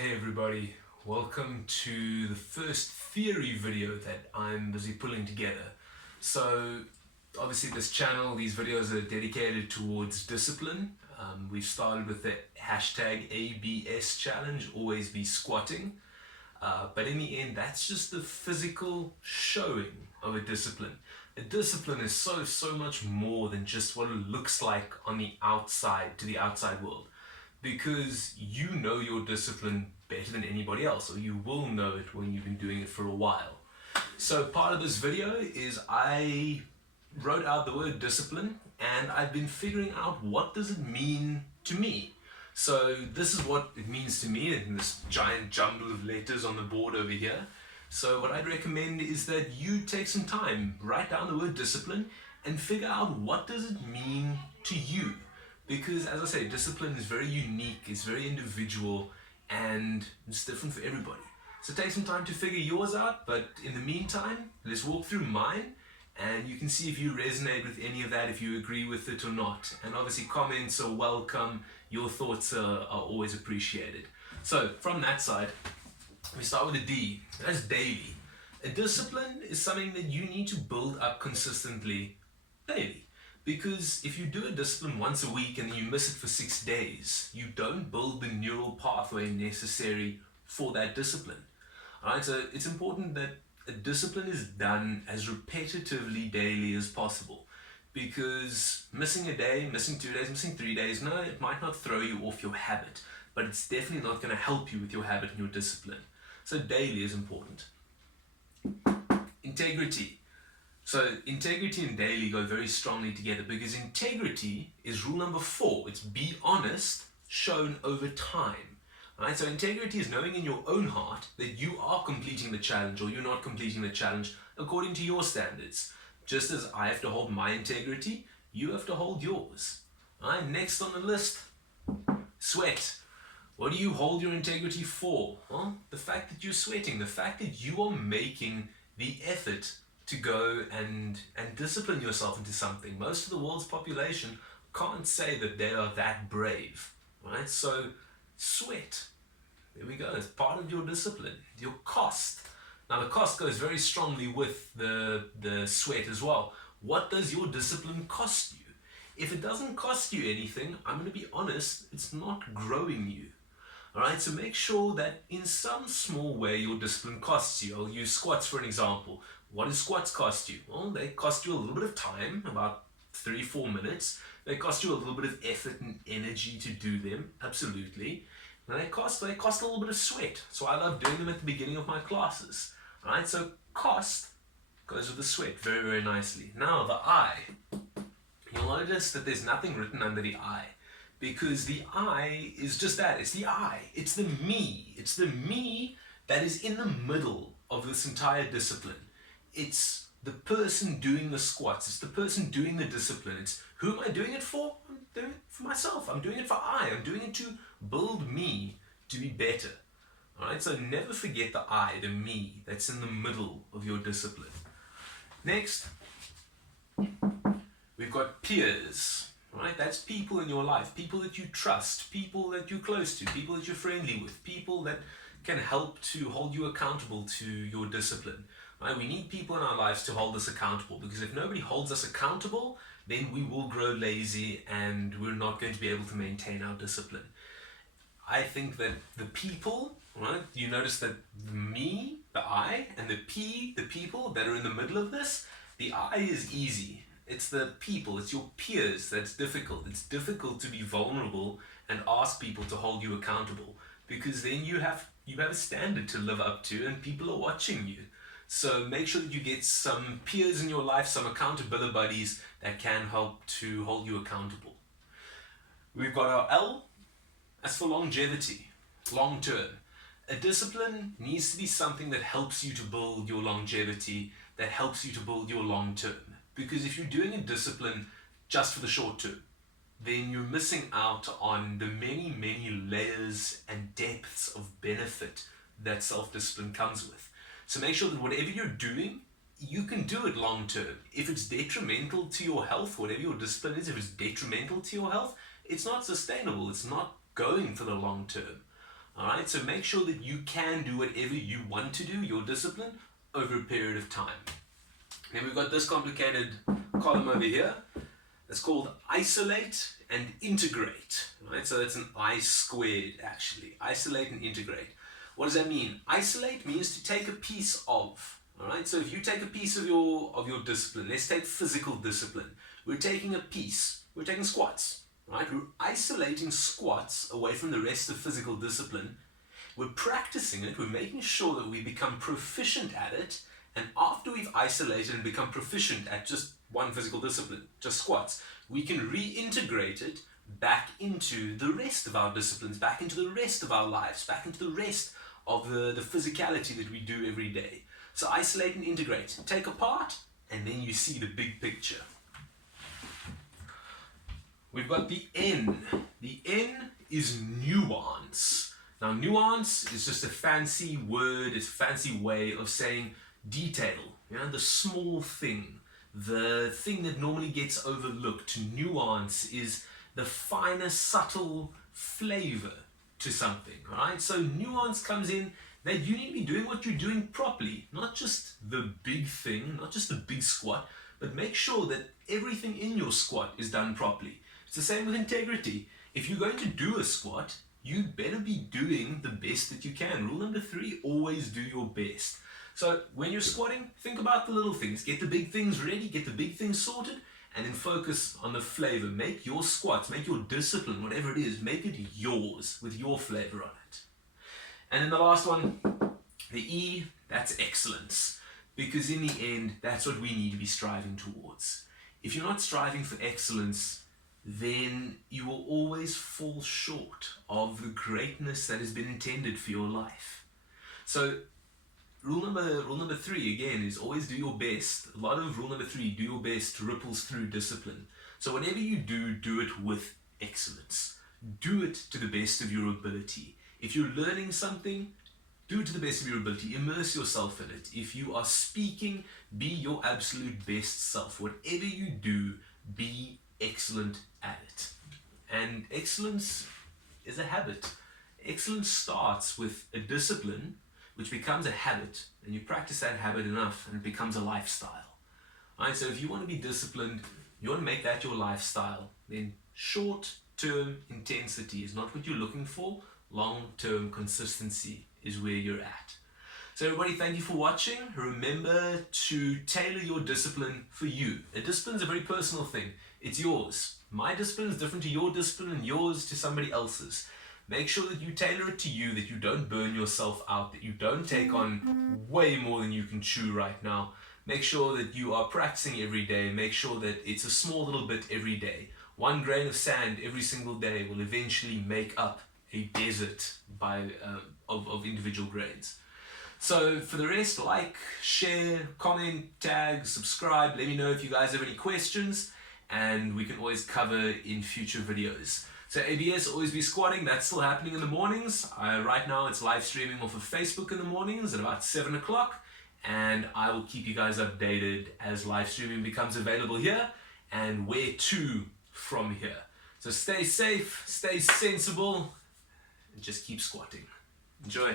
Hey everybody, welcome to the first theory video that I'm busy pulling together. So obviously this channel, these videos are dedicated towards discipline. We've started with the hashtag ABS challenge, always be squatting. But in the end, that's just the physical showing of a discipline. A discipline is so much more than just what it looks like on the outside to the outside world. Because you know your discipline better than anybody else, or you will know it when you've been doing it for a while. So part of this video is I wrote out the word discipline and I've been figuring out what does it mean to me. So this is what it means to me in this giant jumble of letters on the board over here. So what I'd recommend is that you take some time, write down the word discipline and figure out what does it mean to you. Because as I say, discipline is very unique, it's very individual, and it's different for everybody. So take some time to figure yours out, but in the meantime, let's walk through mine, and you can see if you resonate with any of that, if you agree with it or not. And obviously comments are welcome, your thoughts are always appreciated. So from that side, we start with a D, that's daily. A discipline is something that you need to build up consistently daily. Because if you do a discipline once a week and then you miss it for 6 days, you don't build the neural pathway necessary for that discipline. Alright, so it's important that a discipline is done as repetitively daily as possible. Because missing a day, missing 2 days, missing 3 days, no, it might not throw you off your habit, but it's definitely not going to help you with your habit and your discipline. So daily is important. Integrity. So integrity and daily go very strongly together because integrity is rule number 4. It's be honest, shown over time. Right? So integrity is knowing in your own heart that you are completing the challenge or you're not completing the challenge according to your standards. Just as I have to hold my integrity, you have to hold yours. Right? Next on the list, sweat. What do you hold your integrity for? Well, the fact that you're sweating, the fact that you are making the effort to go and discipline yourself into something. Most of the world's population can't say that they are that brave, right? So sweat, there we go, it's part of your discipline. Your cost. Now the cost goes very strongly with the sweat as well. What does your discipline cost you? If it doesn't cost you anything, I'm going to be honest, it's not growing you. Alright, so make sure that in some small way your discipline costs you. I'll use squats for an example. What do squats cost you? Well, they cost you a little bit of time, about 3-4 minutes. They cost you a little bit of effort and energy to do them, absolutely. And they cost a little bit of sweat. So I love doing them at the beginning of my classes. Alright, so cost goes with the sweat very nicely. Now the I. You'll notice that there's nothing written under the I. Because the I is just that, it's the I, it's the me. It's the me that is in the middle of this entire discipline. It's the person doing the squats, it's the person doing the discipline. It's who am I doing it for? I'm doing it for myself, I'm doing it for I'm doing it to build me to be better. Alright, so never forget the I, the me, that's in the middle of your discipline. Next, we've got peers. Right? That's people in your life, people that you trust, people that you're close to, people that you're friendly with, people that can help to hold you accountable to your discipline. Right? We need people in our lives to hold us accountable, because if nobody holds us accountable, then we will grow lazy and we're not going to be able to maintain our discipline. I think that the people, right? You notice that me, the I, and the P, the people that are in the middle of this, the I is easy. It's the people, it's your peers that's difficult. It's difficult to be vulnerable and ask people to hold you accountable, because then you have a standard to live up to and people are watching you. So make sure that you get some peers in your life, some accountability buddies that can help to hold you accountable. We've got our L, as for longevity, long term. A discipline needs to be something that helps you to build your longevity, that helps you to build your long term. Because if you're doing a discipline just for the short term, then you're missing out on the many layers and depths of benefit that self-discipline comes with. So make sure that whatever you're doing, you can do it long term. If it's detrimental to your health, whatever your discipline is, if it's detrimental to your health, it's not sustainable. It's not going for the long term. All right, so make sure that you can do whatever you want to do, your discipline, over a period of time. Then we've got this complicated column over here. It's called isolate and integrate. Right, so that's an I squared actually. Isolate and integrate. What does that mean? Isolate means to take a piece of. All right, so if you take a piece of your discipline, let's take physical discipline. We're taking a piece. We're taking squats. Right, we're isolating squats away from the rest of physical discipline. We're practicing it. We're making sure that we become proficient at it. And after we've isolated and become proficient at just one physical discipline, just squats, we can reintegrate it back into the rest of our disciplines, back into the rest of our lives, back into the rest of the physicality that we do every day. So isolate and integrate. Take apart, and then you see the big picture. We've got the N. The N is nuance. Now, nuance is just a fancy word, it's a fancy way of saying detail, the small thing, the thing that normally gets overlooked. Nuance is the finer, subtle flavor to something, all right? So nuance comes in that you need to be doing what you're doing properly, not just the big thing, not just the big squat, but make sure that everything in your squat is done properly. It's the same with integrity. If you're going to do a squat, you better be doing the best that you can. Rule number 3, always do your best. So when you're squatting, think about the little things. Get the big things ready, get the big things sorted, and then focus on the flavor. Make your squats, make your discipline, whatever it is, make it yours with your flavor on it. And then the last one, the E, that's excellence. Because in the end, that's what we need to be striving towards. If you're not striving for excellence, then you will always fall short of the greatness that has been intended for your life. So rule number 3 again is always do your best. A lot of rule number 3, do your best, ripples through discipline. So whatever you do, do it with excellence. Do it to the best of your ability. If you're learning something, do it to the best of your ability. Immerse yourself in it. If you are speaking, be your absolute best self. Whatever you do, be excellent at it. And excellence is a habit. Excellence starts with a discipline, which becomes a habit, and you practice that habit enough, and it becomes a lifestyle. All right, so if you want to be disciplined, you want to make that your lifestyle, then short-term intensity is not what you're looking for. Long-term consistency is where you're at. So everybody, thank you for watching. Remember to tailor your discipline for you. A discipline is a very personal thing. It's yours. My discipline is different to your discipline and yours to somebody else's. Make sure that you tailor it to you, that you don't burn yourself out, that you don't take on way more than you can chew right now. Make sure that you are practicing every day. Make sure that it's a small little bit every day. 1 grain of sand every single day will eventually make up a desert of individual grains. So for the rest, like, share, comment, tag, subscribe. Let me know if you guys have any questions, and we can always cover in future videos. So ABS, always be squatting. That's still happening in the mornings. Right now it's live streaming off of Facebook in the mornings at about 7 o'clock. And I will keep you guys updated as live streaming becomes available here and where to from here. So stay safe, stay sensible, and just keep squatting. Enjoy.